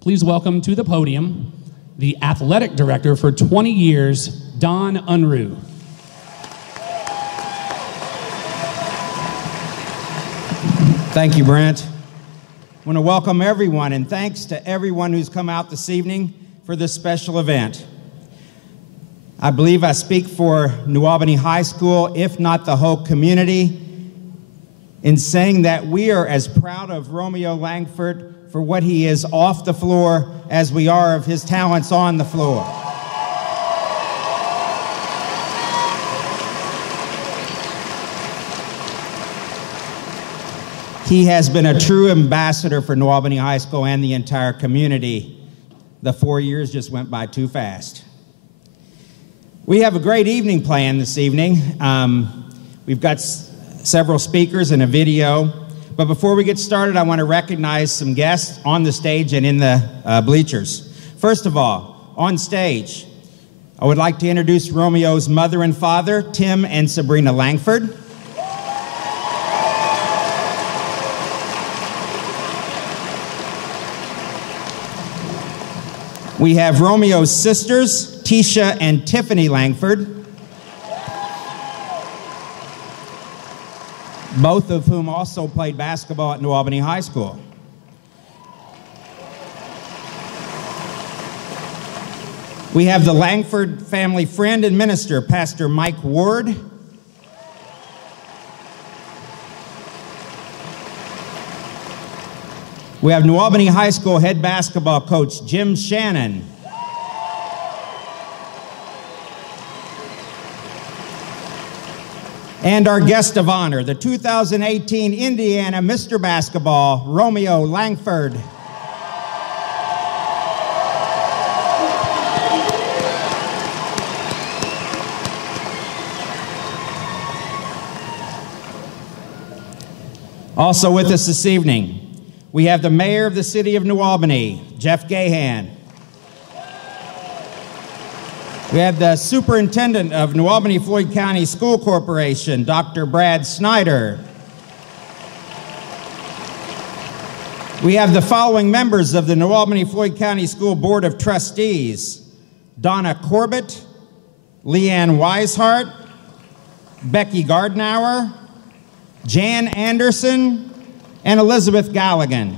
Please welcome to the podium the athletic director for 20 years, Don Unruh. Thank you, Brent. I want to welcome everyone, and thanks to everyone who's come out this evening for this special event. I believe I speak for New Albany High School, if not the whole community, in saying that we are as proud of Romeo Langford for what he is off the floor as we are of his talents on the floor. He has been a true ambassador for New Albany High School and the entire community. The 4 years just went by too fast. We have a great evening planned this evening. We've got several speakers and a video. But before we get started, I want to recognize some guests on the stage and in the bleachers. First of all, on stage, I would like to introduce Romeo's mother and father, Tim and Sabrina Langford. We have Romeo's sisters, Tisha and Tiffany Langford, both of whom also played basketball at New Albany High School. We have the Langford family friend and minister, Pastor Mike Ward. We have New Albany High School head basketball coach, Jim Shannon. And our guest of honor, the 2018 Indiana Mr. Basketball, Romeo Langford. Also with us this evening, we have the mayor of the city of New Albany, Jeff Gahan. We have the superintendent of New Albany-Floyd County School Corporation, Dr. Brad Snyder. We have the following members of the New Albany-Floyd County School Board of Trustees: Donna Corbett, Leanne Weishart, Becky Gardenauer, Jan Anderson, and Elizabeth Galligan.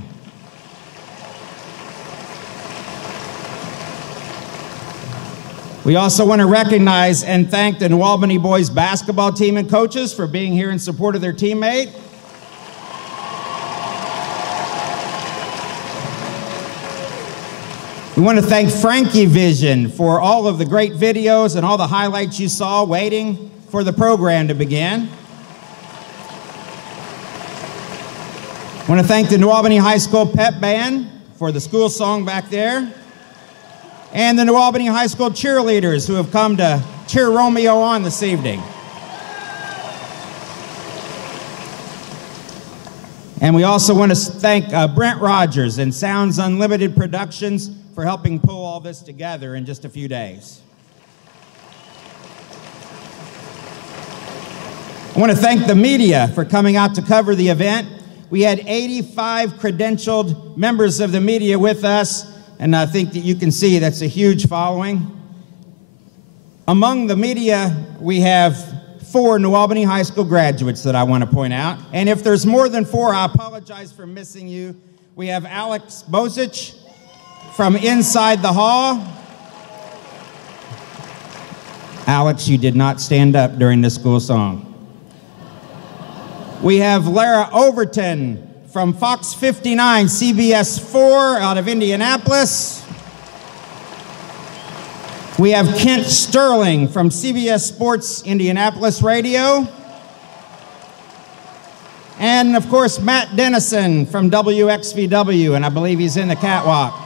We also want to recognize and thank the New Albany boys basketball team and coaches for being here in support of their teammate. We want to thank Frankie Vision for all of the great videos and all the highlights you saw waiting for the program to begin. I want to thank the New Albany High School Pep Band for the school song back there, and the New Albany High School cheerleaders who have come to cheer Romeo on this evening. And we also want to thank Brent Rogers and Sounds Unlimited Productions for helping pull all this together in just a few days. I want to thank the media for coming out to cover the event. We had 85 credentialed members of the media with us, and I think that you can see that's a huge following. Among the media, we have 4 New Albany High School graduates that I want to point out. And if there's more than 4, I apologize for missing you. We have Alex Bozich from inside the hall. Alex, you did not stand up during the school song. We have Lara Overton from Fox 59, CBS 4 out of Indianapolis. We have Kent Sterling from CBS Sports Indianapolis Radio. And of course, Matt Dennison from WXVW, and I believe he's in the catwalk.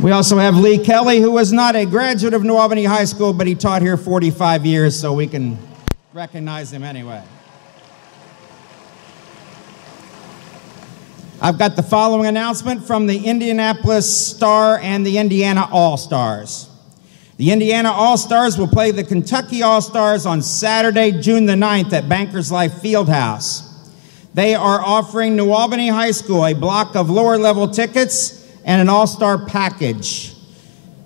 We also have Lee Kelly, who was not a graduate of New Albany High School, but he taught here 45 years, so we can recognize him anyway. I've got the following announcement from the Indianapolis Star and the Indiana All-Stars. The Indiana All-Stars will play the Kentucky All-Stars on Saturday, June the 9th at Bankers Life Fieldhouse. They are offering New Albany High School a block of lower-level tickets and an all-star package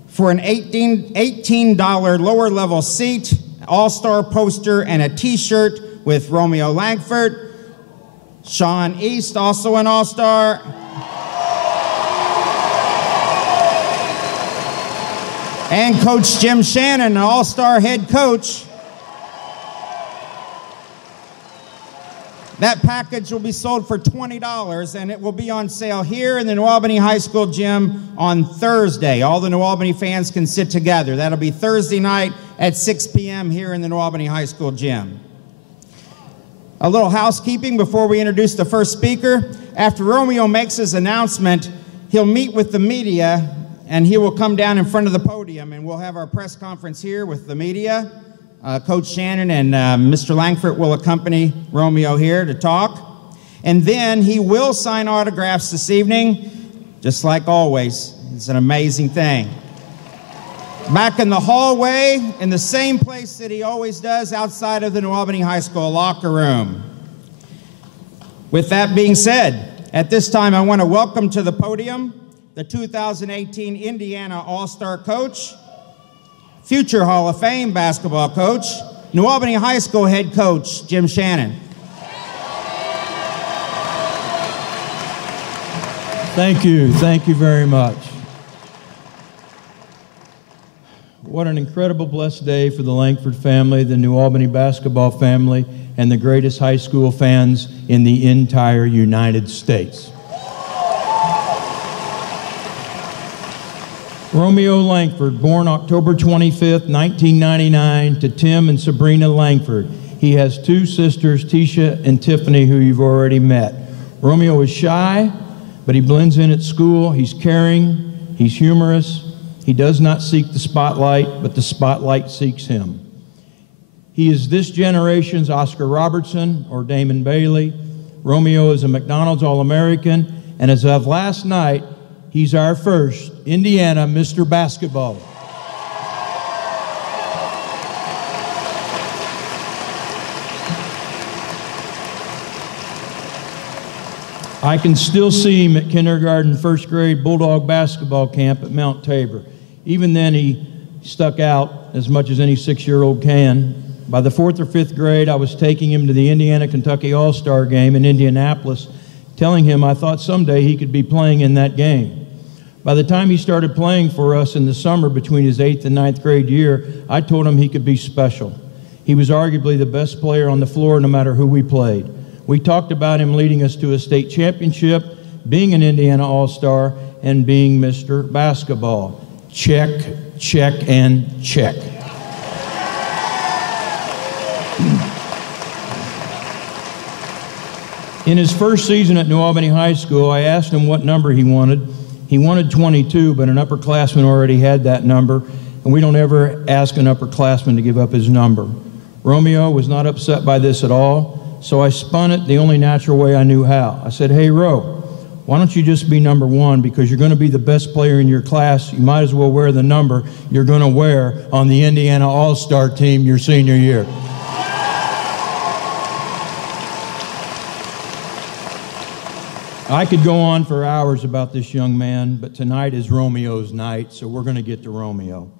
for an $18 lower-level seat, all-star poster, and a T-shirt with Romeo Langford, Sean East, also an all-star, and Coach Jim Shannon, an all-star head coach. That package will be sold for $20, and it will be on sale here in the New Albany High School gym on Thursday. All the New Albany fans can sit together. That'll be Thursday night at 6 p.m. here in the New Albany High School gym. A little housekeeping before we introduce the first speaker. After Romeo makes his announcement, he'll meet with the media, and he will come down in front of the podium, and we'll have our press conference here with the media. Coach Shannon and Mr. Langford will accompany Romeo here to talk. And then he will sign autographs this evening, just like always. It's an amazing thing. Back in the hallway, in the same place that he always does, outside of the New Albany High School locker room. With that being said, at this time I want to welcome to the podium the 2018 Indiana All-Star Coach, future Hall of Fame basketball coach, New Albany High School head coach, Jim Shannon. Thank you very much. What an incredible blessed day for the Langford family, the New Albany basketball family, and the greatest high school fans in the entire United States. Romeo Langford, born October 25th, 1999, to Tim and Sabrina Langford. He has two sisters, Tisha and Tiffany, who you've already met. Romeo is shy, but he blends in at school. He's caring, he's humorous. He does not seek the spotlight, but the spotlight seeks him. He is this generation's Oscar Robertson or Damon Bailey. Romeo is a McDonald's All-American, and as of last night, he's our first Indiana Mr. Basketball. I can still see him at kindergarten, first grade Bulldog basketball camp at Mount Tabor. Even then, he stuck out as much as any 6-year-old can. By the 4th or 5th grade, I was taking him to the Indiana-Kentucky All-Star game in Indianapolis, telling him I thought someday he could be playing in that game. By the time he started playing for us in the summer between his 8th and 9th grade year, I told him he could be special. He was arguably the best player on the floor no matter who we played. We talked about him leading us to a state championship, being an Indiana All-Star, and being Mr. Basketball. Check, check, and check. In his first season at New Albany High School, I asked him what number he wanted. He wanted 22, but an upperclassman already had that number, and we don't ever ask an upperclassman to give up his number. Romeo was not upset by this at all, so I spun it the only natural way I knew how. I said, "Hey, Ro, why don't you just be number 1? Because you're going to be the best player in your class. You might as well wear the number you're going to wear on the Indiana All-Star team your senior year." I could go on for hours about this young man, but tonight is Romeo's night, so we're going to get to Romeo.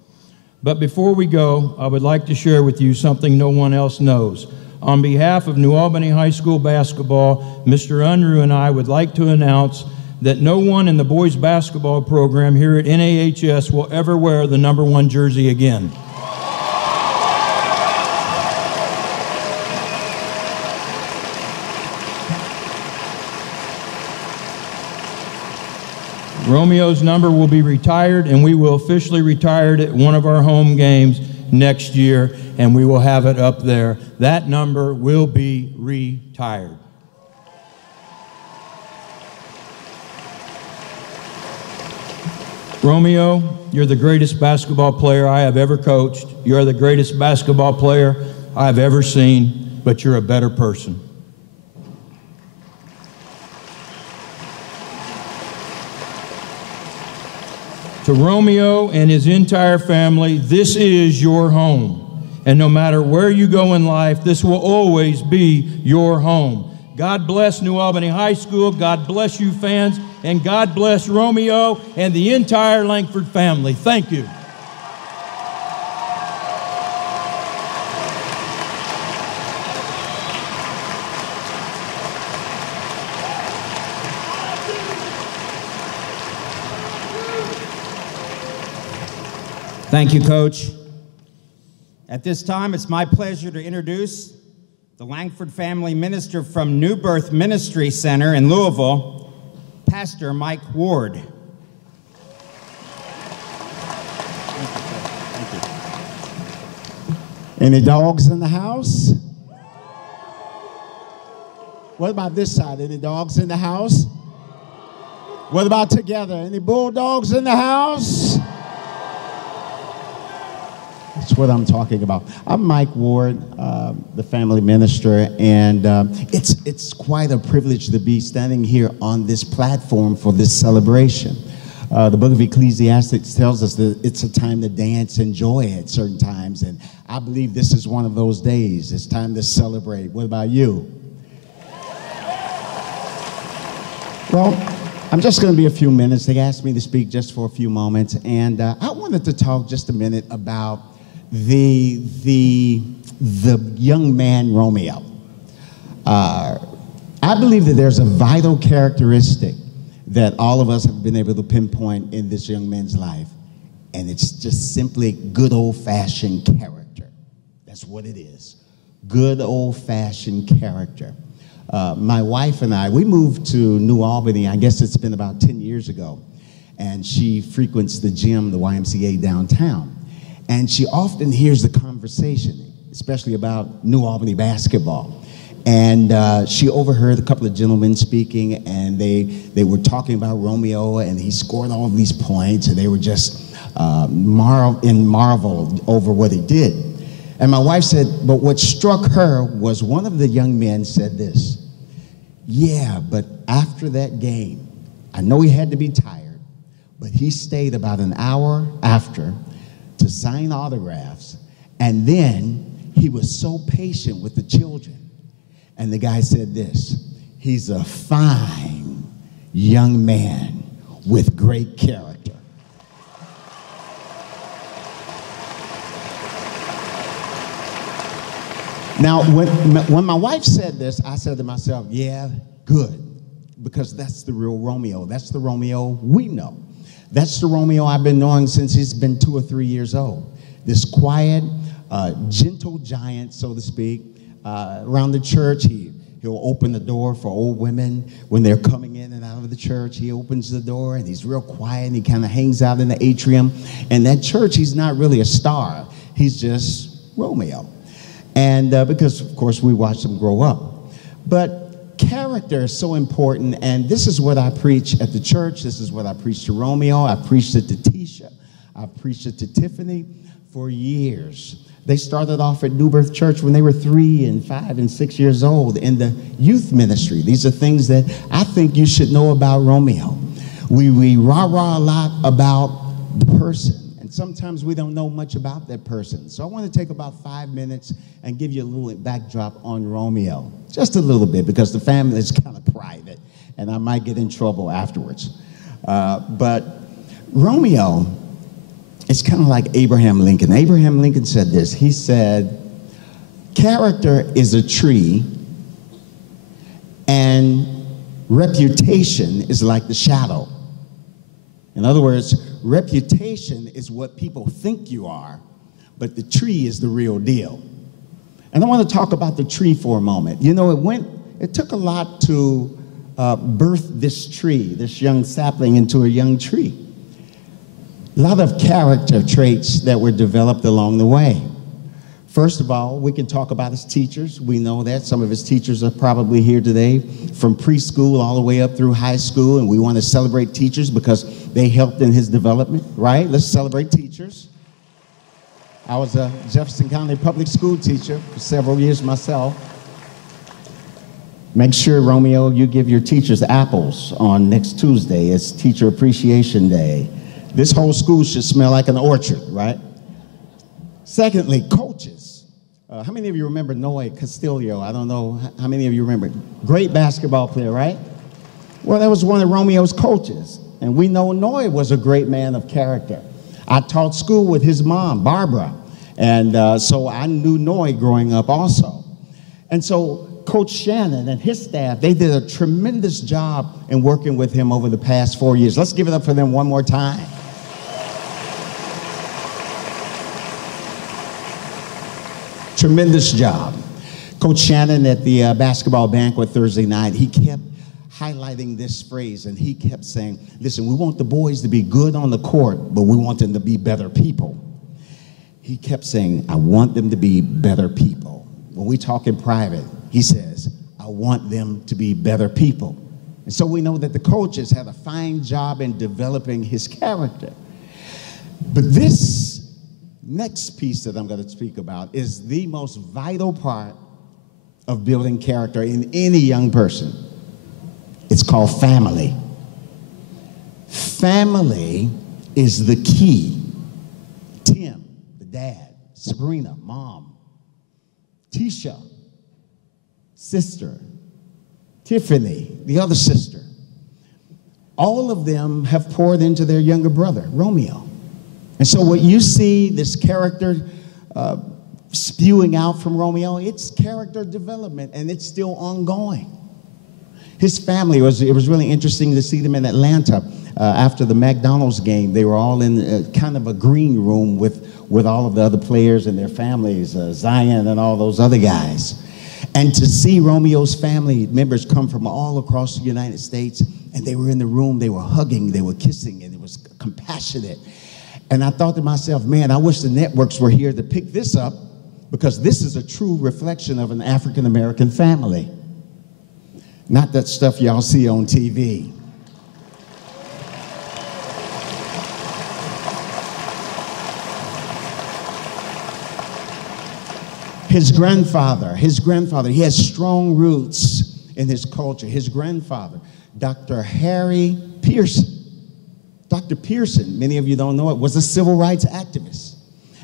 But before we go, I would like to share with you something no one else knows. On behalf of New Albany High School basketball, Mr. Unruh and I would like to announce that no one in the boys basketball program here at NAHS will ever wear the number 1 jersey again. Romeo's number will be retired, and we will officially retire it at one of our home games next year, and we will have it up there. That number will be retired. Romeo, you're the greatest basketball player I have ever coached. You're the greatest basketball player I've ever seen, but you're a better person. To Romeo and his entire family, this is your home. And no matter where you go in life, this will always be your home. God bless New Albany High School. God bless you fans. And God bless Romeo and the entire Langford family. Thank you. Thank you, Coach. At this time, it's my pleasure to introduce the Langford family minister from New Birth Ministry Center in Louisville, Pastor Mike Ward. Thank you. Any dogs in the house? What about this side? Any dogs in the house? What about together? Any bulldogs in the house? That's what I'm talking about. I'm Mike Ward, the family minister, and it's quite a privilege to be standing here on this platform for this celebration. The book of Ecclesiastes tells us that it's a time to dance and joy at certain times, and I believe this is one of those days. It's time to celebrate. What about you? Well, I'm just going to be a few minutes. They asked me to speak just for a few moments, and I wanted to talk just a minute about the young man Romeo. I believe that there's a vital characteristic that all of us have been able to pinpoint in this young man's life, and it's just simply good old-fashioned character. That's what it is. Good old-fashioned character. My wife and I, we moved to New Albany, I guess it's been about 10 years ago, and she frequents the gym, the YMCA downtown. And she often hears the conversation, especially about New Albany basketball. And she overheard a couple of gentlemen speaking, and they were talking about Romeo, and he scored all of these points, and they were just marveled over what he did. And my wife said, but what struck her was one of the young men said this, yeah, but after that game, I know he had to be tired, but he stayed about an hour after to sign autographs, and then he was so patient with the children. And the guy said this, he's a fine young man with great character. Now, when my wife said this, I said to myself, yeah, good, because that's the real Romeo. That's the Romeo we know. That's the Romeo I've been knowing since he's been 2 or 3 years old. This quiet, gentle giant, so to speak. Around the church, he'll open the door for old women when they're coming in and out of the church. He opens the door, and he's real quiet, and he kind of hangs out in the atrium. And that church, he's not really a star. He's just Romeo. And because, of course, we watched him grow up. But character is so important, and this is what I preach at the church. This is what I preach to Romeo. I preached it to Tisha. I preached it to Tiffany for years. They started off at New Birth Church when they were 3 and 5 and 6 years old in the youth ministry. These are things that I think you should know about Romeo. We rah-rah a lot about the person, and sometimes we don't know much about that person. So I want to take about 5 minutes and give you a little backdrop on Romeo. Just a little bit, because the family is kind of private, and I might get in trouble afterwards. But Romeo, it's kind of like Abraham Lincoln. Abraham Lincoln said this. He said, character is a tree, and reputation is like the shadow. In other words, reputation is what people think you are, but the tree is the real deal. And I want to talk about the tree for a moment. You know, it took a lot to birth this tree, this young sapling, into a young tree. A lot of character traits that were developed along the way. First of all, we can talk about his teachers. We know that some of his teachers are probably here today, from preschool all the way up through high school, and we want to celebrate teachers because they helped in his development, right? Let's celebrate teachers. I was a Jefferson County public school teacher for several years myself. Make sure, Romeo, you give your teachers apples on next Tuesday. It's Teacher Appreciation Day. This whole school should smell like an orchard, right? Secondly, coaches. How many of you remember Noe Castillo? I don't know how many of you remember. Great basketball player, right? Well, that was one of Romeo's coaches. And we know Noe was a great man of character. I taught school with his mom, Barbara. And so I knew Noe growing up also. And so Coach Shannon and his staff, they did a tremendous job in working with him over the past 4 years. Let's give it up for them one more time. Tremendous job. Coach Shannon at the basketball banquet Thursday night, he kept highlighting this phrase, and he kept saying, listen, we want the boys to be good on the court, but we want them to be better people. He kept saying, I want them to be better people. When we talk in private, he says, I want them to be better people. And so we know that the coaches had a fine job in developing his character. But this next piece that I'm going to speak about is the most vital part of building character in any young person. It's called family. Family is the key. Tim, the dad, Sabrina, mom, Tisha, sister, Tiffany, the other sister. All of them have poured into their younger brother, Romeo. And so what you see, this character spewing out from Romeo, it's character development, and it's still ongoing. His family, it was really interesting to see them in Atlanta after the McDonald's game. They were all in kind of a green room with all of the other players and their families, Zion and all those other guys. And to see Romeo's family members come from all across the United States, and they were in the room, they were hugging, they were kissing, and it was compassionate. And I thought to myself, man, I wish the networks were here to pick this up, because this is a true reflection of an African-American family. Not that stuff y'all see on TV. His grandfather, he has strong roots in his culture. His grandfather, Dr. Harry Pearson. Dr. Pearson, many of you don't know it, was a civil rights activist.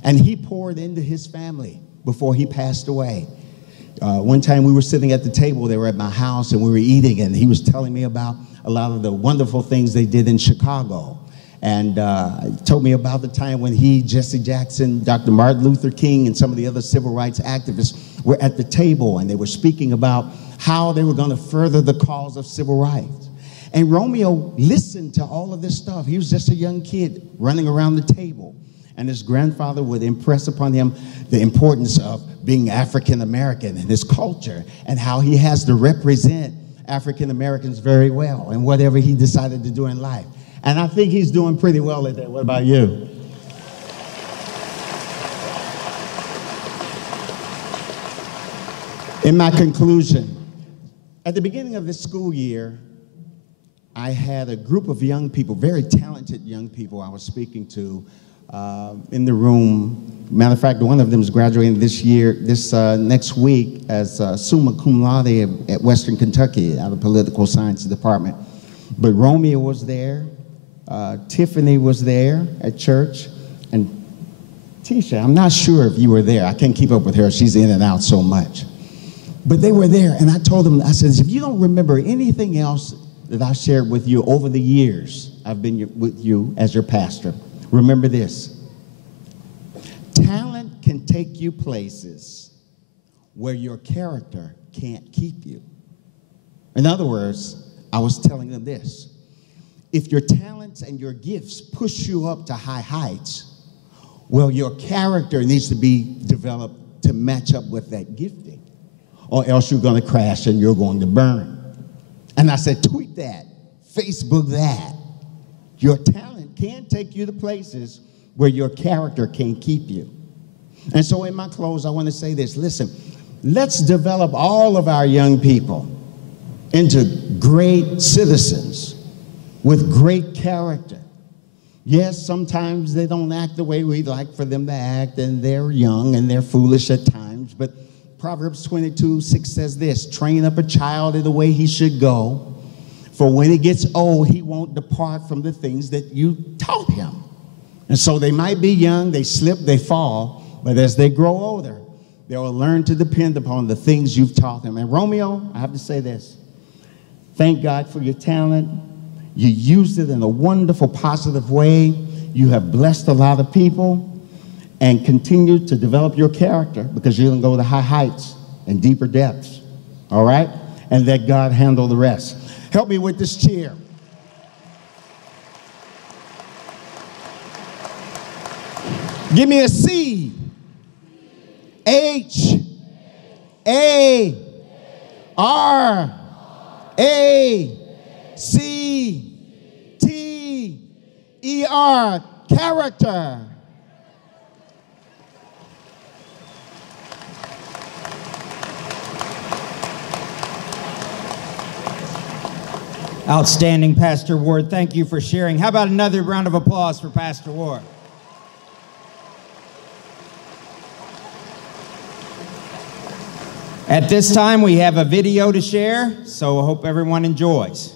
And he poured into his family before he passed away. One time we were sitting at the table, they were at my house, and we were eating, and he was telling me about a lot of the wonderful things they did in Chicago. And told me about the time when he, Jesse Jackson, Dr. Martin Luther King, and some of the other civil rights activists were at the table, and they were speaking about how they were going to further the cause of civil rights. And Romeo listened to all of this stuff. He was just a young kid running around the table. And his grandfather would impress upon him the importance of being African American and his culture, and how he has to represent African Americans very well in whatever he decided to do in life. And I think he's doing pretty well at that. What about you? In my conclusion, at the beginning of this school year, I had a group of young people, very talented young people I was speaking to in the room. Matter of fact, one of them is graduating this next week as summa cum laude at Western Kentucky out of political science department. But Romeo was there. Tiffany was there at church, and Tisha, I'm not sure if you were there. I can't keep up with her. She's in and out so much. But they were there, and I told them, I said, if you don't remember anything else that I shared with you over the years I've been with you as your pastor, remember this. Talent can take you places where your character can't keep you. In other words, I was telling them this. If your talents and your gifts push you up to high heights, well, your character needs to be developed to match up with that gifting, or else you're going to crash and you're going to burn. And I said, tweet that, Facebook that. Your talent can take you to places where your character can't keep you. And so in my close, I want to say this. Listen, let's develop all of our young people into great citizens with great character. Yes, sometimes they don't act the way we'd like for them to act, and they're young and they're foolish at times. But Proverbs 22:6 says this, train up a child in the way he should go, for when he gets old, he won't depart from the things that you taught him. And so they might be young, they slip, they fall, but as they grow older, They will learn to depend upon the things you've taught them. And Romeo, I have to say this. Thank God for your talent. You used it in a wonderful, positive way. You have blessed a lot of people. And continue to develop your character, because you're going to go to high heights and deeper depths. All right? And let God handle the rest. Help me with this cheer. Give me a C, H, A, R, A, C, T, E, R, character. Outstanding, Pastor Ward. Thank you for sharing. How about another round of applause for Pastor Ward? At this time, we have a video to share, so I hope everyone enjoys.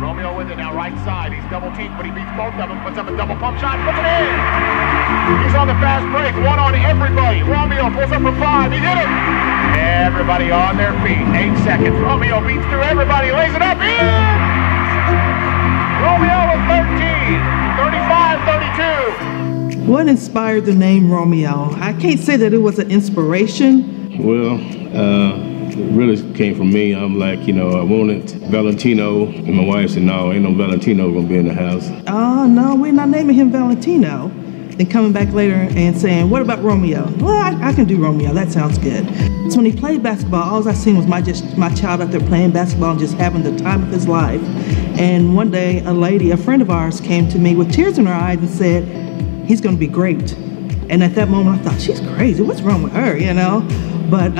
Romeo with it now, right side. He's double teamed, but he beats both of them. Puts up a double pump shot, puts it in. He's on the fast break, one on everybody. Romeo pulls up for 5. He hit it. Everybody on their feet. 8 seconds. Romeo beats through everybody, lays it up in. Romeo with 13. 35-32. What inspired the name Romeo? I can't say that it was an inspiration. Well, it really came from me. I'm like, I wanted Valentino, and my wife said, no, ain't no Valentino gonna be in the house. Oh, no, we're not naming him Valentino. Then coming back later and saying, what about Romeo? Well, I can do Romeo, that sounds good. So when he played basketball, all I seen was my child out there playing basketball and just having the time of his life. And one day, a friend of ours came to me with tears in her eyes and said, he's gonna be great. And at that moment, I thought, she's crazy, what's wrong with her, But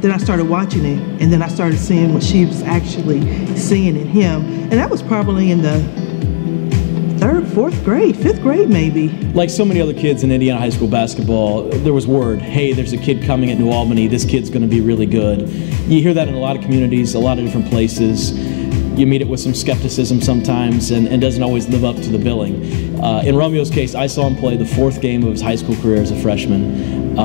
then I started watching it, and then I started seeing what she was actually seeing in him. And that was probably in the 3rd, 4th grade, 5th grade maybe. Like so many other kids in Indiana high school basketball, there was word, hey, there's a kid coming at New Albany, this kid's gonna be really good. You hear that in a lot of communities, a lot of different places. You meet it with some skepticism sometimes and doesn't always live up to the billing. In Romeo's case, I saw him play the 4th game of his high school career as a freshman.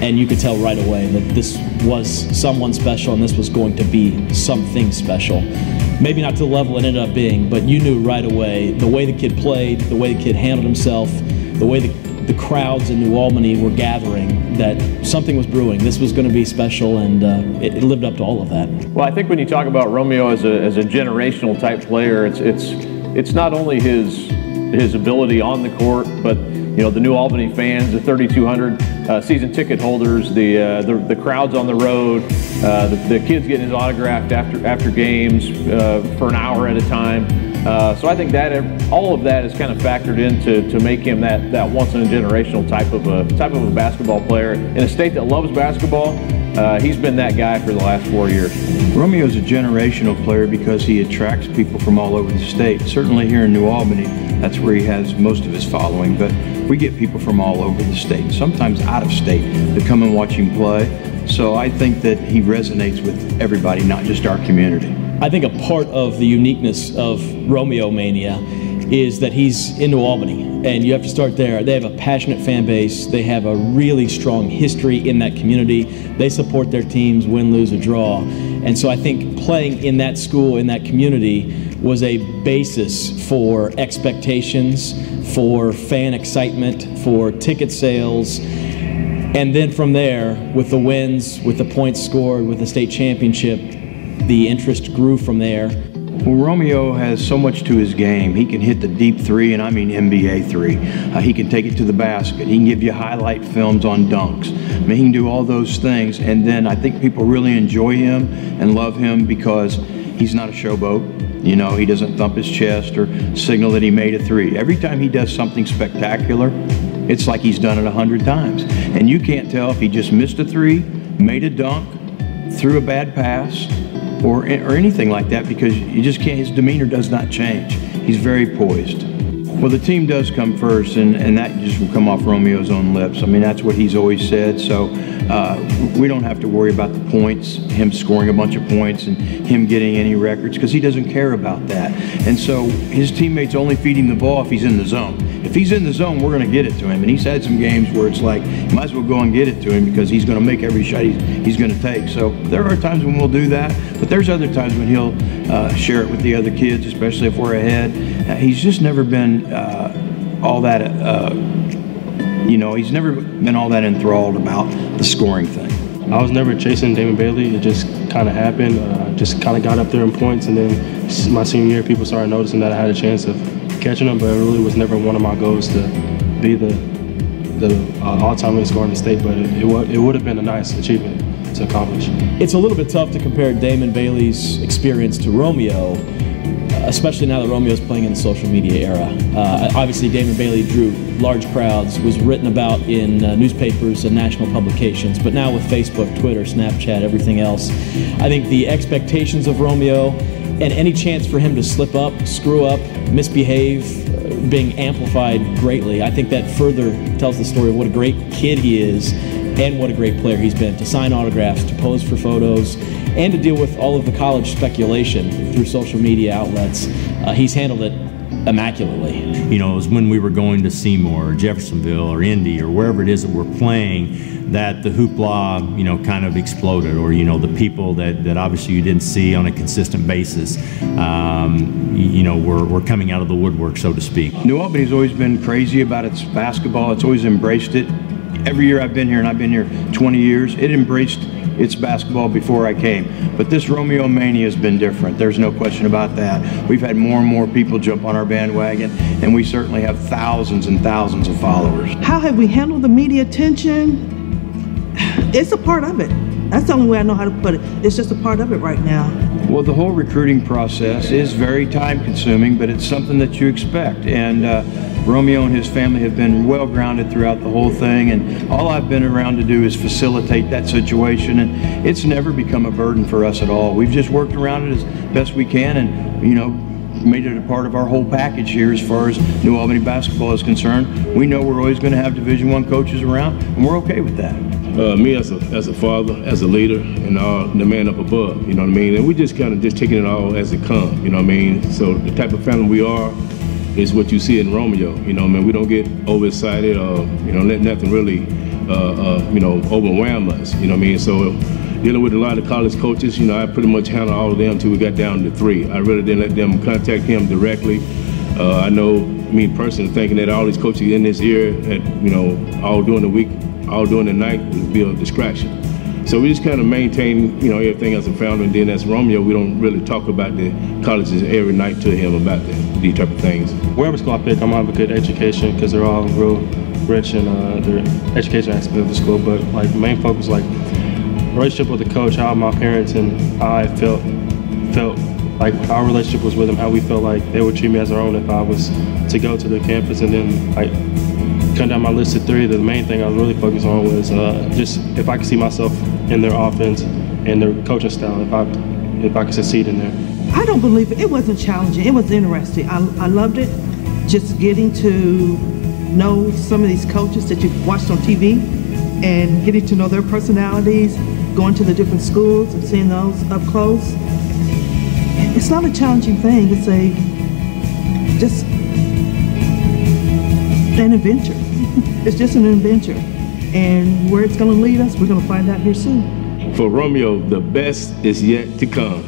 And you could tell right away that this was someone special and this was going to be something special. Maybe not to the level it ended up being, but you knew right away the way the kid played, the way the kid handled himself, the way the crowds in New Albany were gathering, that something was brewing. This was going to be special, and it lived up to all of that. Well, I think when you talk about Romeo as a generational type player, it's not only his ability on the court, but the New Albany fans, the 3,200 season ticket holders, the crowds on the road, the kids getting his autograph after games for an hour at a time. So I think that all of that is kind of factored in to make him that once in a generational type of a basketball player in a state that loves basketball. He's been that guy for the last 4 years. Romeo's a generational player because he attracts people from all over the state. Certainly here in New Albany, that's where he has most of his following, but we get people from all over the state, sometimes out of state, to come and watch him play. So I think that he resonates with everybody, not just our community. I think a part of the uniqueness of Romeo Mania is that he's in New Albany, and you have to start there. They have a passionate fan base. They have a really strong history in that community. They support their teams, win, lose, or draw. And so I think playing in that school, in that community, was a basis for expectations, for fan excitement, for ticket sales. And then from there, with the wins, with the points scored, with the state championship, the interest grew from there. Well, Romeo has so much to his game. He can hit the deep three, and I mean NBA three. He can take it to the basket. He can give you highlight films on dunks. I mean, he can do all those things, and then I think people really enjoy him and love him because he's not a showboat. He doesn't thump his chest or signal that he made a three. Every time he does something spectacular, it's like he's done it 100 times. And you can't tell if he just missed a three, made a dunk, threw a bad pass, or anything like that, because you just can't. His demeanor does not change. He's very poised. Well, the team does come first, and that just will come off Romeo's own lips. I mean, that's what he's always said. So we don't have to worry about the points, him scoring a bunch of points and him getting any records, because he doesn't care about that. And so his teammates only feed him the ball if he's in the zone. If he's in the zone, we're going to get it to him. And he's had some games where it's like, you might as well go and get it to him, because he's going to make every shot he's going to take. So there are times when we'll do that, but there's other times when he'll share it with the other kids, especially if we're ahead. He's just never been all that, he's never been all that enthralled about the scoring thing. I was never chasing Damon Bailey. It just kind of happened. Just kind of got up there in points, and then my senior year, people started noticing that I had a chance of catching him, but it really was never one of my goals to be the all-time leading scorer in the state, but it would have been a nice achievement to accomplish. It's a little bit tough to compare Damon Bailey's experience to Romeo, especially now that Romeo's playing in the social media era. Obviously, Damon Bailey drew large crowds, was written about in newspapers and national publications, but now with Facebook, Twitter, Snapchat, everything else, I think the expectations of Romeo and any chance for him to slip up, screw up, misbehave, being amplified greatly. I think that further tells the story of what a great kid he is and what a great player he's been, to sign autographs, to pose for photos, and to deal with all of the college speculation through social media outlets. He's handled it immaculately. You know, it was when we were going to Seymour or Jeffersonville or Indy or wherever it is that we're playing that the hoopla, you know, kind of exploded, or, you know, the people that obviously you didn't see on a consistent basis, you know, were coming out of the woodwork, so to speak. New Albany's always been crazy about its basketball. It's always embraced it. Every year I've been here, and I've been here 20 years, it embraced its basketball before I came. But this Romeo mania has been different. There's no question about that. We've had more and more people jump on our bandwagon, and we certainly have thousands and thousands of followers. How have we handled the media attention? It's a part of it. That's the only way I know how to put it. It's just a part of it right now. Well, the whole recruiting process is very time-consuming, but it's something that you expect. And Romeo and his family have been well-grounded throughout the whole thing, and all I've been around to do is facilitate that situation, and it's never become a burden for us at all. We've just worked around it as best we can, and, you know, made it a part of our whole package here as far as New Albany basketball is concerned. We know we're always going to have Division I coaches around, and we're okay with that. Me as a father, as a leader, and the man up above, you know what I mean? And we just kind of just taking it all as it comes, you know what I mean? So the type of family we are is what you see in Romeo, you know what I mean? We don't get overexcited or, you know, let nothing really, you know, overwhelm us, you know what I mean? So dealing with a lot of college coaches, you know, I pretty much handled all of them until we got down to 3. I really didn't let them contact him directly. I know, me personally, thinking that all these coaches in this year, you know, all during the week, all during the night, would be a distraction. So we just kind of maintain, you know, everything as a founder, and then as Romeo, we don't really talk about the colleges every night to him about these type of things. Wherever school I pick, I'm gonna have a good education because they're all real rich in their education aspect of the school. But like the main focus, like relationship with the coach, how my parents and I felt like our relationship was with them, how we felt like they would treat me as their own if I was to go to the campus. And then like cutting down my list of 3, the main thing I was really focused on was just if I could see myself in their offense and their coaching style, if I could succeed in there. I don't believe it. It wasn't challenging. It was interesting. I loved it. Just getting to know some of these coaches that you've watched on TV and getting to know their personalities, going to the different schools and seeing those up close. It's not a challenging thing. It's just an adventure. It's just an adventure. And where it's going to lead us, we're going to find out here soon. For Romeo, the best is yet to come.